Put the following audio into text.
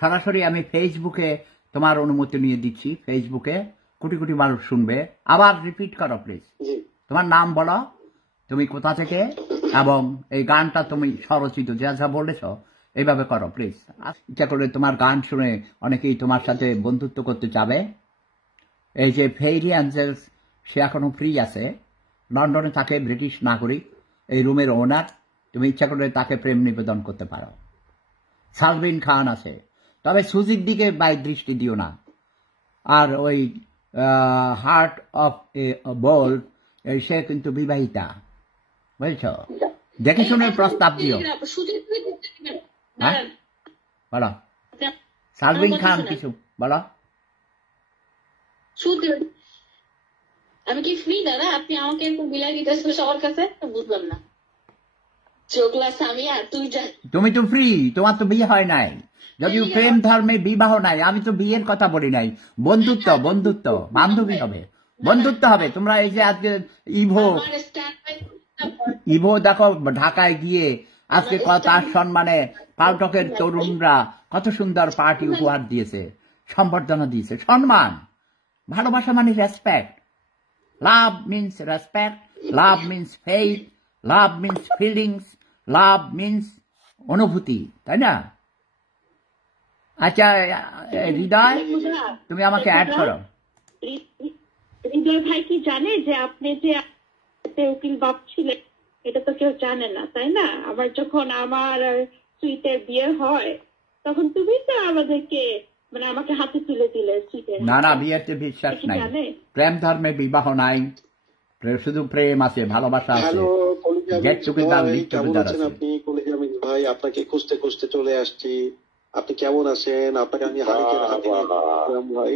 সরাসরি আমি ফেসবুকে তোমার অনুমতি নিয়ে দিচ্ছি। ফেসবুকে কোটি কোটি মানুষ শুনবে। আবার রিপিট করো প্লিজ। তোমার নাম বলো, তুমি কোথা থেকে, এবং এই গানটা তুমি স্বরচিত যা যা বলেছ এইভাবে করো প্লিজ। ইচ্ছা করে তোমার গান শুনে অনেকেই তোমার সাথে বন্ধুত্ব করতে চাবে। এই যে ফেইরি অ্যাঞ্জেলস, সে এখনো ফ্রি আছে, লন্ডনে থাকে, ব্রিটিশ নাগরিক, এই রুমের ওনার। তুমি ইচ্ছা করে তাকে প্রেম নিবেদন করতে পারো। সালবিন খান আছে, তবে সুজির দিকে দৃষ্টি দিও না। আর ওই হার্ট অফ এ বল, সে কিন্তু বিবাহিতা, বুঝছ? দেখে শুনে প্রস্তাব দিও। হ্যাঁ বলো, সালবিন খান কিছু বলো। আমি কি ফ্রি দাদা? আপনি আমাকে এরকম বিলাই দিতেছেন সবার কাছে, বুঝলাম না। তুমি তো ফ্রি, তোমার তো বিয়ে হয় নাই, যদিও প্রেম ধর্মে বিবাহ নাই। আমি তো বিয়ের কথা বলি নাই। বন্ধুত্ব, বন্ধুত্ব, বান্ধবী হবে, বন্ধুত্ব হবে। তোমরা এই যে আজকে ইভো দেখো ঢাকায় গিয়ে আজকে তার সম্মানে পাল্টকের তরুণরা কত সুন্দর পার্টি উপহার দিয়েছে, সম্বর্ধনা দিয়েছে। সম্মান, ভালোবাসা মানে রেসপেক্ট। লাভ মিন্স রেসপেক্ট, লাভ মিন্স ফেইথ, লাভ মিন্স ফিলিংস, লাভ মিন্স অনুভূতি, তাই না? আচ্ছা হৃদয়, তুমি আমাকে অ্যাড করো। হৃদয় ভাই কি জানে যে আপনি যে উকিল বাপ ছিলেন? এটা তো কেউ জানে না, তাই না? আবার যখন আমার সুইটের বিয়ে হয় তখন তুমি তো আমাদেরকে, মানে আমাকে হাতে তুলে দিলে সুইটের। না না, বিয়েতে বিশ্বাস নাই, প্রেম ধর্মে বিবাহ নাই, শুধু প্রেম আছে, ভালোবাসা আছে। ভাই আপনাকে খুঁজতে খুঁজতে চলে আসছি। আপনি কেমন আছেন? আপনাকে আমি ভাই